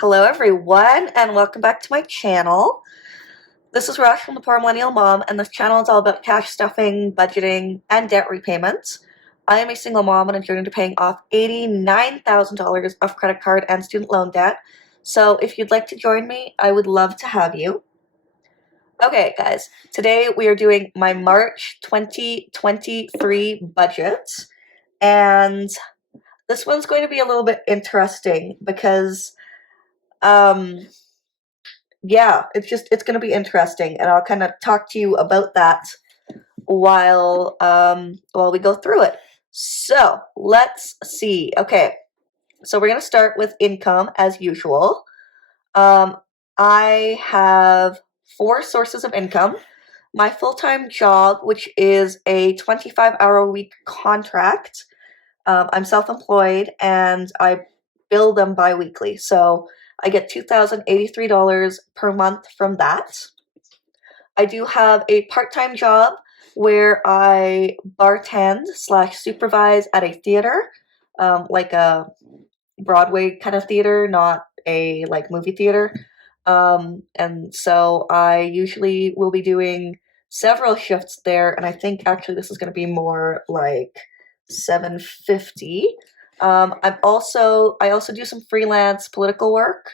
Hello everyone and welcome back to my channel. This is Rosh from the Poor Millennial Mom, and this channel is all about cash stuffing, budgeting, and debt repayments. I am a single mom on a journey to paying off $89,000 of credit card and student loan debt. So if you'd like to join me, I would love to have you. Okay guys, today we are doing my March 2023 budget, and this one's going to be a little bit interesting because yeah, it's going to be interesting, and I'll kind of talk to you about that while we go through it. So let's see. Okay, so we're going to start with income as usual. I have 4 sources of income. My full-time job, which is a 25-hour-a-week contract. I'm self-employed and I bill them bi-weekly, so I get $2,083 per month from that. I do have a part-time job where I bartend / supervise at a theater, like a Broadway kind of theater, not a movie theater. And so I usually will be doing several shifts there, and I think actually this is going to be more like $750. I also do some freelance political work,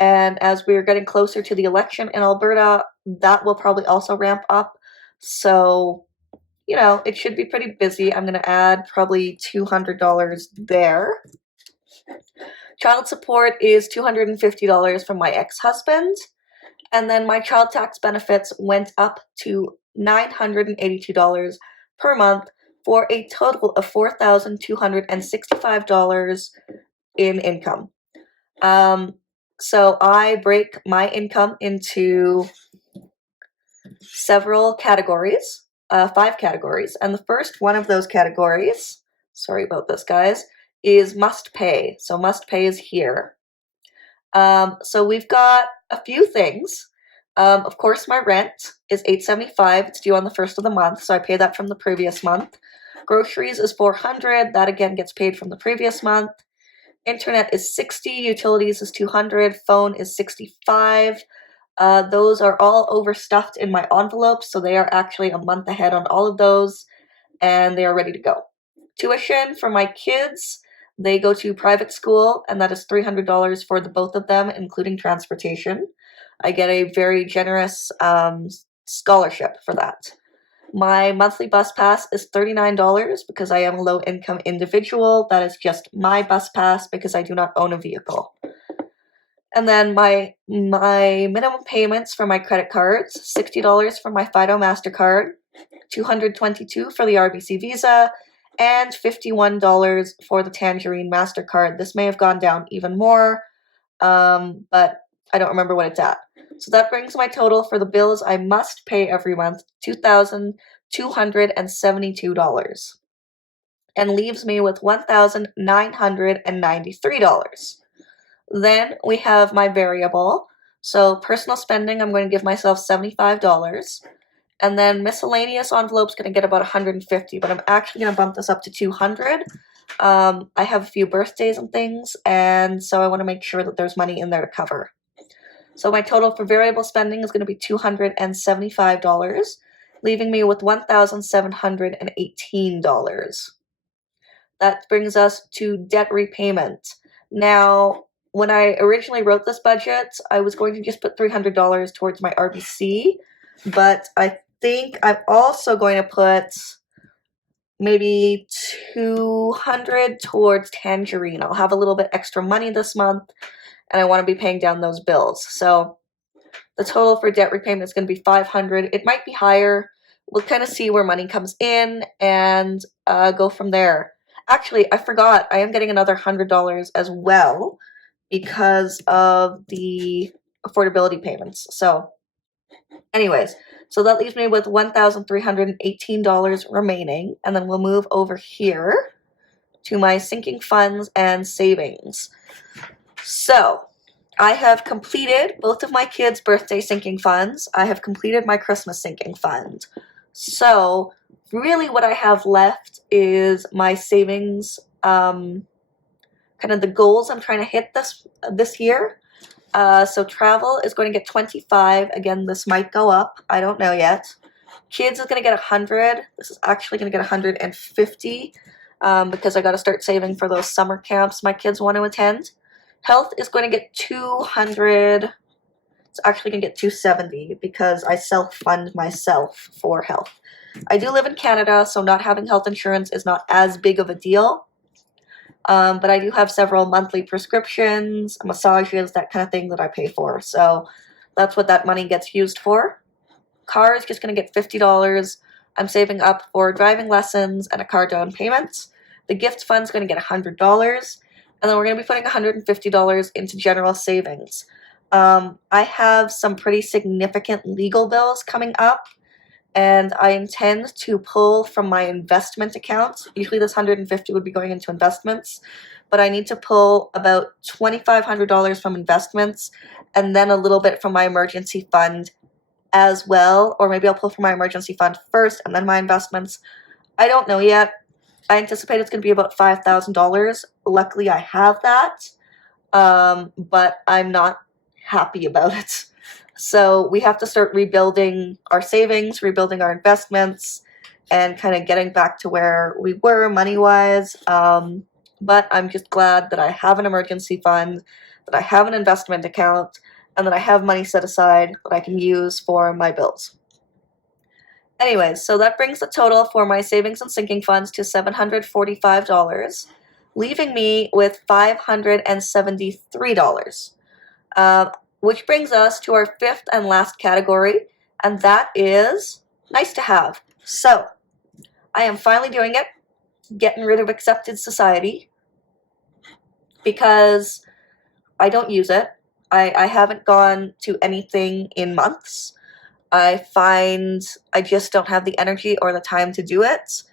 and as we're getting closer to the election in Alberta, that will probably also ramp up. So, you know, it should be pretty busy. I'm going to add probably $200 there. Child support is $250 from my ex-husband, and then my child tax benefits went up to $982 per month for a total of $4,265 in income. So I break my income into several categories, 5 categories, and the first one of those categories, sorry about this guys, is must pay. So must pay is here. So we've got a few things. Of course, my rent is $875. It's due on the 1st of the month, so I pay that from the previous month. Groceries is $400. That again gets paid from the previous month. Internet is $60. Utilities is $200. Phone is $65. Those are all overstuffed in my envelopes, so they are actually a month ahead on all of those, and they are ready to go. Tuition for my kids. They go to private school, and that is $300 for the both of them, including transportation. I get a very generous scholarship for that. My monthly bus pass is $39 because I am a low-income individual. That is just my bus pass because I do not own a vehicle. And then my minimum payments for my credit cards, $60 for my Fido MasterCard, $222 for the RBC Visa, and $51 for the Tangerine MasterCard. This may have gone down even more, but I don't remember what it's at. So that brings my total for the bills I must pay every month, $2,272, and leaves me with $1,993. Then we have my variable. So personal spending, I'm going to give myself $75. And then miscellaneous envelope's going to get about $150, but I'm actually going to bump this up to $200. I have a few birthdays and things, and so I want to make sure that there's money in there to cover. So my total for variable spending is going to be $275, leaving me with $1,718. That brings us to debt repayment. Now, when I originally wrote this budget, I was going to just put $300 towards my RBC, but I think I'm also going to put maybe $200 towards Tangerine. I'll have a little bit extra money this month, and I want to be paying down those bills. So the total for debt repayment is going to be $500. It might be higher. We'll kind of see where money comes in and go from there. Actually, I forgot. I am getting another $100 as well because of the affordability payments. So anyways, so that leaves me with $1,318 remaining, and then we'll move over here to my sinking funds and savings. So I have completed both of my kids' birthday sinking funds. I have completed my Christmas sinking fund. So really what I have left is my savings, kind of the goals I'm trying to hit this year. So travel is going to get 25. Again, this might go up. I don't know yet. Kids is going to get 100. This is actually going to get 150 because I got to start saving for those summer camps my kids want to attend. Health is going to get 200. It's actually going to get 270 because I self-fund myself for health. I do live in Canada, so not having health insurance is not as big of a deal. But I do have several monthly prescriptions, massages, that kind of thing that I pay for. So that's what that money gets used for. Car is just going to get $50. I'm saving up for driving lessons and a car down payment. The gift fund's going to get $100. And then we're going to be putting $150 into general savings. I have some pretty significant legal bills coming up, and I intend to pull from my investment account. Usually this $150 would be going into investments, but I need to pull about $2,500 from investments and then a little bit from my emergency fund as well, or maybe I'll pull from my emergency fund first and then my investments. I don't know yet. I anticipate it's going to be about $5,000. Luckily, I have that, but I'm not happy about it. So we have to start rebuilding our savings, rebuilding our investments, and kind of getting back to where we were money-wise. But I'm just glad that I have an emergency fund, that I have an investment account, and that I have money set aside that I can use for my bills. Anyways, so that brings the total for my savings and sinking funds to $745, leaving me with $573. Which brings us to our fifth and last category, and that is nice to have. So, I am finally doing it, getting rid of accepted society, because I don't use it. I haven't gone to anything in months. I find I just don't have the energy or the time to do it,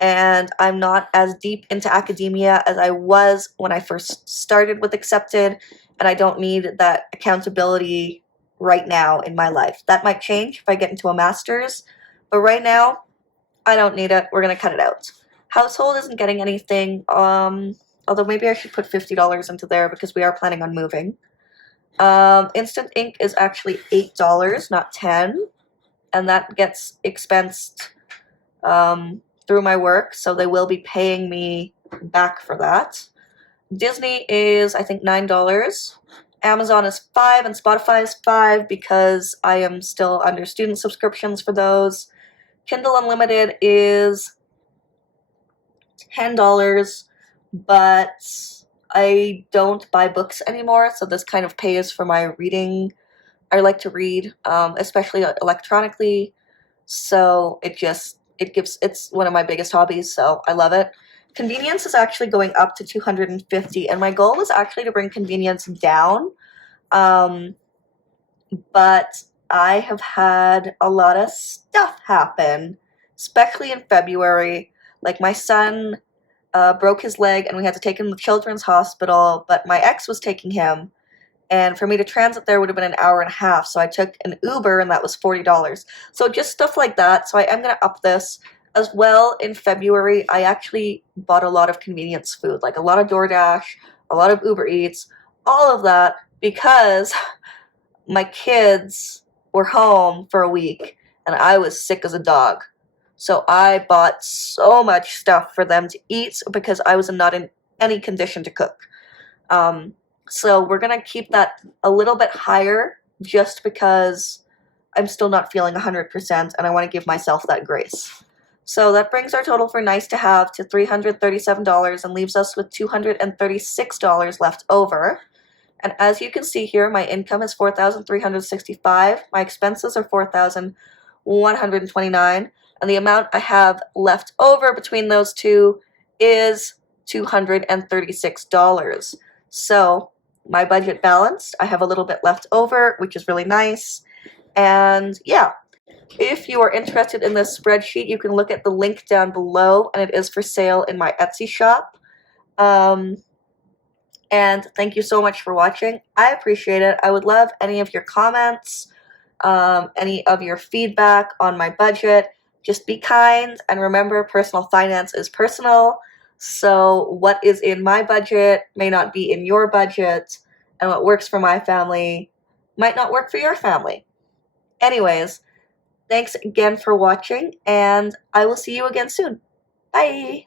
and I'm not as deep into academia as I was when I first started with accepted, and I don't need that accountability right now in my life. That might change if I get into a master's, but right now, I don't need it. We're going to cut it out. Household isn't getting anything, although maybe I should put $50 into there because we are planning on moving. Instant ink is actually $8, not $10, and that gets expensed through my work, so they will be paying me back for that. Disney is, I think, $9. Amazon is $5, and Spotify is $5 because I am still under student subscriptions for those. Kindle Unlimited is $10, but I don't buy books anymore, so this kind of pays for my reading. I like to read, especially electronically, so it's one of my biggest hobbies, so I love it. Convenience is actually going up to $250, and my goal was actually to bring convenience down, but I have had a lot of stuff happen, especially in February. Like my son broke his leg and we had to take him to Children's Hospital, but my ex was taking him, and for me to transit there would have been an hour and a half, so I took an Uber and that was $40. So just stuff like that. So I am going to up this. As well, in February, I actually bought a lot of convenience food, like a lot of DoorDash, a lot of Uber Eats, all of that, because my kids were home for a week and I was sick as a dog. So I bought so much stuff for them to eat because I was not in any condition to cook. So we're going to keep that a little bit higher just because I'm still not feeling 100% and I want to give myself that grace. So that brings our total for nice to have to $337 and leaves us with $236 left over. And as you can see here, my income is $4,365, my expenses are $4,129, and the amount I have left over between those two is $236. So my budget balanced. I have a little bit left over, which is really nice. And yeah. If you are interested in this spreadsheet, you can look at the link down below, and it is for sale in my Etsy shop. And thank you so much for watching. I appreciate it. I would love any of your comments, any of your feedback on my budget. Just be kind, and remember, personal finance is personal. So what is in my budget may not be in your budget, and what works for my family might not work for your family. Anyways, thanks again for watching, and I will see you again soon. Bye!